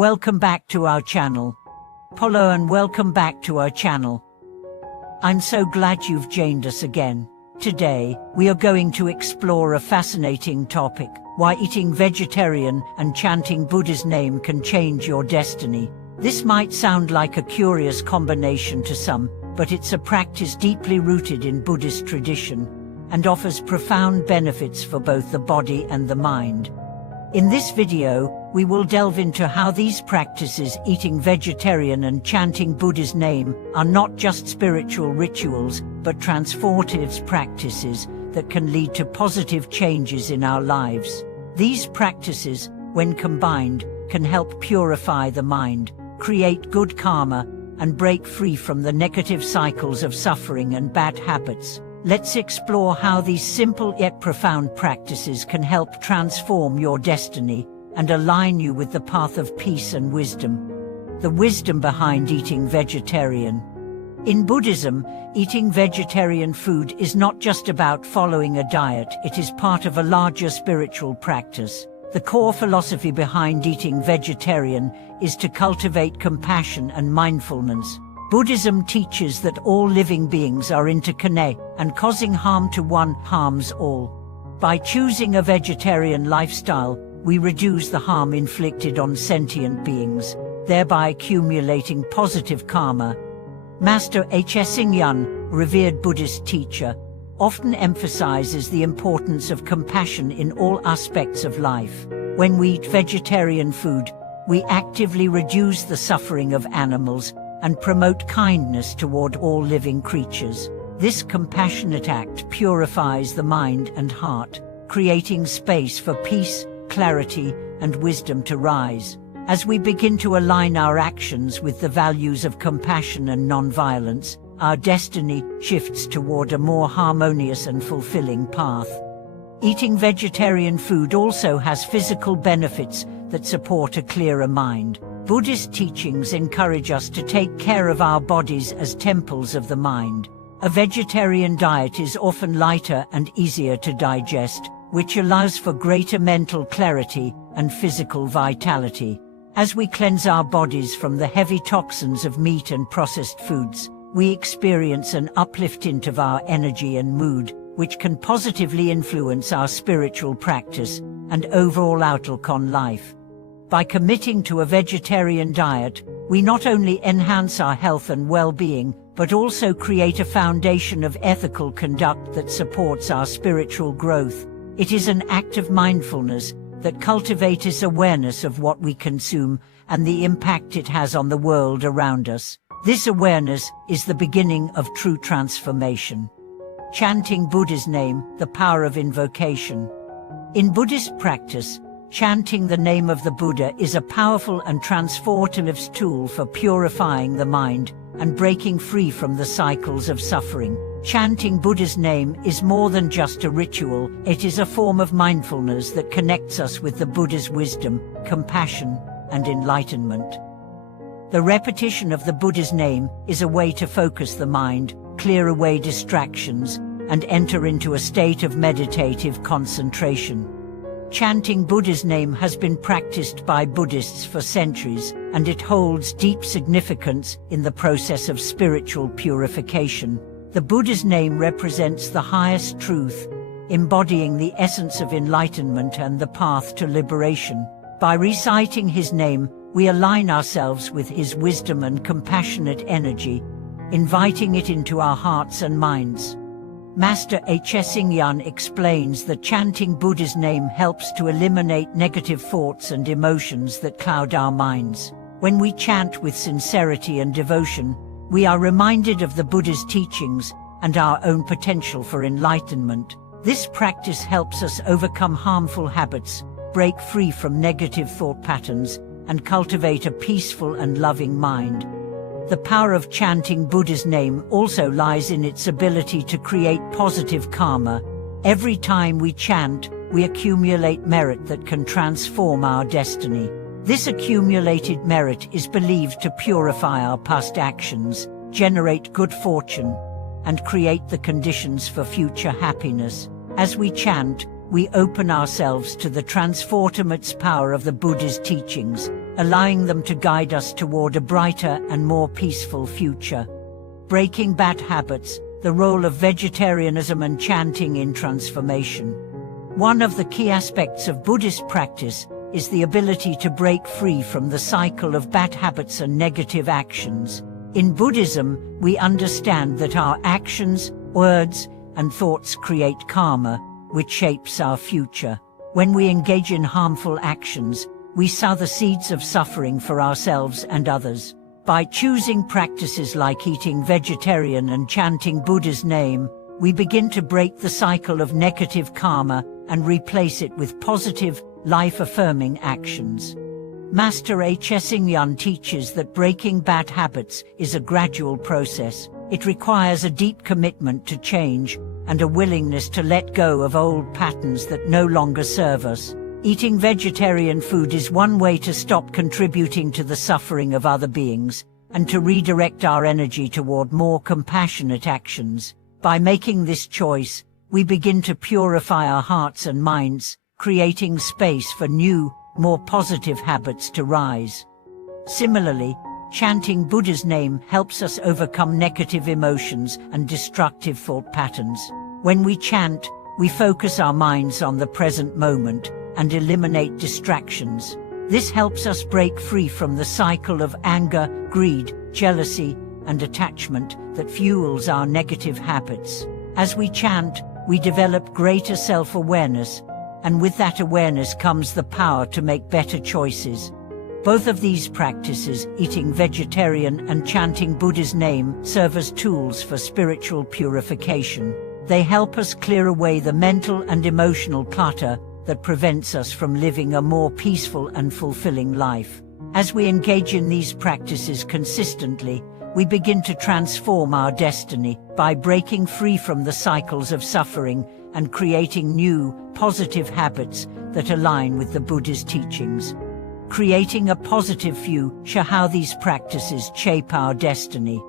Welcome back to our channel. Hello and welcome back to our channel. I'm so glad you've joined us again. Today, we are going to explore a fascinating topic: why eating vegetarian and chanting Buddha's name can change your destiny. This might sound like a curious combination to some, but it's a practice deeply rooted in Buddhist tradition and offers profound benefits for both the body and the mind. In this video, we will delve into how these practices, eating vegetarian and chanting Buddha's name, are not just spiritual rituals, but transformative practices that can lead to positive changes in our lives. These practices, when combined, can help purify the mind, create good karma, and break free from the negative cycles of suffering and bad habits. Let's explore how these simple yet profound practices can help transform your destiny and align you with the path of peace and wisdom. The wisdom behind eating vegetarian. In Buddhism, eating vegetarian food is not just about following a diet, it is part of a larger spiritual practice. The core philosophy behind eating vegetarian is to cultivate compassion and mindfulness. Buddhism teaches that all living beings are interconnected, and causing harm to one harms all. By choosing a vegetarian lifestyle, we reduce the harm inflicted on sentient beings, thereby accumulating positive karma. Master Chanting, revered Buddhist teacher, often emphasizes the importance of compassion in all aspects of life. When we eat vegetarian food, we actively reduce the suffering of animals and promote kindness toward all living creatures. This compassionate act purifies the mind and heart, creating space for peace, clarity, and wisdom to rise. As we begin to align our actions with the values of compassion and non-violence, our destiny shifts toward a more harmonious and fulfilling path. Eating vegetarian food also has physical benefits that support a clearer mind. Buddhist teachings encourage us to take care of our bodies as temples of the mind. A vegetarian diet is often lighter and easier to digest, which allows for greater mental clarity and physical vitality. As we cleanse our bodies from the heavy toxins of meat and processed foods, we experience an upliftment of our energy and mood, which can positively influence our spiritual practice and overall outlook on life. By committing to a vegetarian diet, we not only enhance our health and well-being, but also create a foundation of ethical conduct that supports our spiritual growth. It is an act of mindfulness that cultivates awareness of what we consume and the impact it has on the world around us. This awareness is the beginning of true transformation. Chanting Buddha's name, the power of invocation. In Buddhist practice, chanting the name of the Buddha is a powerful and transformative tool for purifying the mind and breaking free from the cycles of suffering. Chanting Buddha's name is more than just a ritual, it is a form of mindfulness that connects us with the Buddha's wisdom, compassion, and enlightenment. The repetition of the Buddha's name is a way to focus the mind, clear away distractions, and enter into a state of meditative concentration. Chanting Buddha's name has been practiced by Buddhists for centuries, and it holds deep significance in the process of spiritual purification. The Buddha's name represents the highest truth, embodying the essence of enlightenment and the path to liberation. By reciting his name, we align ourselves with his wisdom and compassionate energy, inviting it into our hearts and minds. Master Chanting explains that chanting Buddha's name helps to eliminate negative thoughts and emotions that cloud our minds. When we chant with sincerity and devotion, we are reminded of the Buddha's teachings and our own potential for enlightenment. This practice helps us overcome harmful habits, break free from negative thought patterns, and cultivate a peaceful and loving mind. The power of chanting Buddha's name also lies in its ability to create positive karma. Every time we chant, we accumulate merit that can transform our destiny. This accumulated merit is believed to purify our past actions, generate good fortune, and create the conditions for future happiness. As we chant, we open ourselves to the transformative power of the Buddha's teachings, allowing them to guide us toward a brighter and more peaceful future. Breaking bad habits, the role of vegetarianism and chanting in transformation. One of the key aspects of Buddhist practice is the ability to break free from the cycle of bad habits and negative actions. In Buddhism, we understand that our actions, words, and thoughts create karma, which shapes our future. When we engage in harmful actions, we sow the seeds of suffering for ourselves and others. By choosing practices like eating vegetarian and chanting Buddha's name, we begin to break the cycle of negative karma and replace it with positive, life-affirming actions. Master H.S. Yun teaches that breaking bad habits is a gradual process. It requires a deep commitment to change and a willingness to let go of old patterns that no longer serve us. Eating vegetarian food is one way to stop contributing to the suffering of other beings and to redirect our energy toward more compassionate actions. By making this choice, we begin to purify our hearts and minds, creating space for new, more positive habits to rise. Similarly, chanting Buddha's name helps us overcome negative emotions and destructive thought patterns. When we chant, we focus our minds on the present moment and eliminate distractions. This helps us break free from the cycle of anger, greed, jealousy, and attachment that fuels our negative habits. As we chant, we develop greater self-awareness, and with that awareness comes the power to make better choices. Both of these practices, eating vegetarian and chanting Buddha's name, serve as tools for spiritual purification. They help us clear away the mental and emotional clutter that prevents us from living a more peaceful and fulfilling life. As we engage in these practices consistently, we begin to transform our destiny by breaking free from the cycles of suffering and creating new, positive habits that align with the Buddha's teachings. Creating a positive future, how these practices shape our destiny.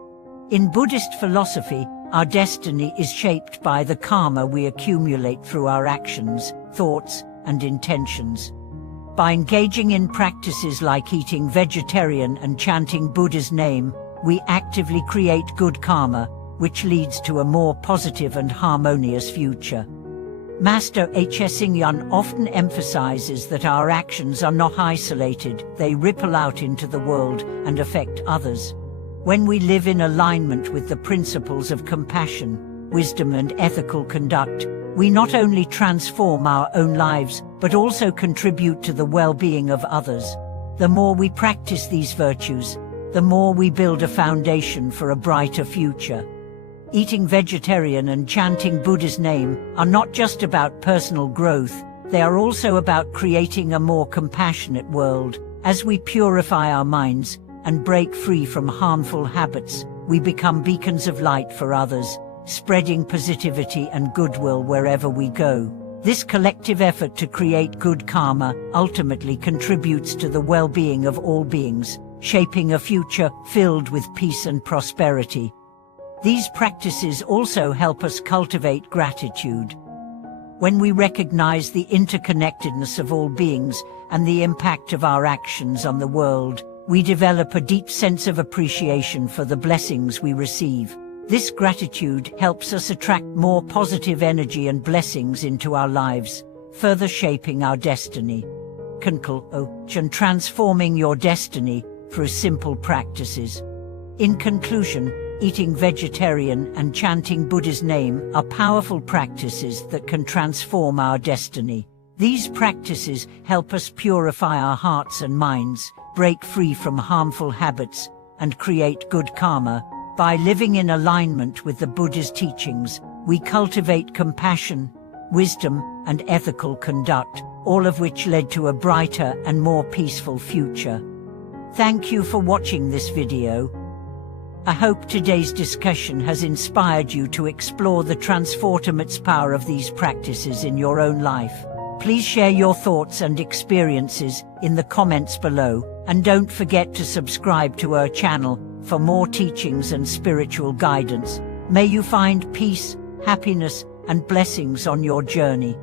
In Buddhist philosophy, our destiny is shaped by the karma we accumulate through our actions, thoughts, and intentions. By engaging in practices like eating vegetarian and chanting Buddha's name, we actively create good karma, which leads to a more positive and harmonious future. Master H.S. Yun often emphasizes that our actions are not isolated, they ripple out into the world and affect others. When we live in alignment with the principles of compassion, wisdom, and ethical conduct, we not only transform our own lives, but also contribute to the well-being of others. The more we practice these virtues, the more we build a foundation for a brighter future. Eating vegetarian and chanting Buddha's name are not just about personal growth, they are also about creating a more compassionate world. As we purify our minds and break free from harmful habits, we become beacons of light for others, spreading positivity and goodwill wherever we go. This collective effort to create good karma ultimately contributes to the well-being of all beings, shaping a future filled with peace and prosperity. These practices also help us cultivate gratitude. When we recognize the interconnectedness of all beings and the impact of our actions on the world, we develop a deep sense of appreciation for the blessings we receive. This gratitude helps us attract more positive energy and blessings into our lives, further shaping our destiny. Conclusion: transforming your destiny through simple practices. In conclusion, eating vegetarian and chanting Buddha's name are powerful practices that can transform our destiny. These practices help us purify our hearts and minds, break free from harmful habits, and create good karma. By living in alignment with the Buddha's teachings, we cultivate compassion, wisdom, and ethical conduct, all of which led to a brighter and more peaceful future. Thank you for watching this video. I hope today's discussion has inspired you to explore the transformative power of these practices in your own life. Please share your thoughts and experiences in the comments below, and don't forget to subscribe to our channel for more teachings and spiritual guidance. May you find peace, happiness, and blessings on your journey.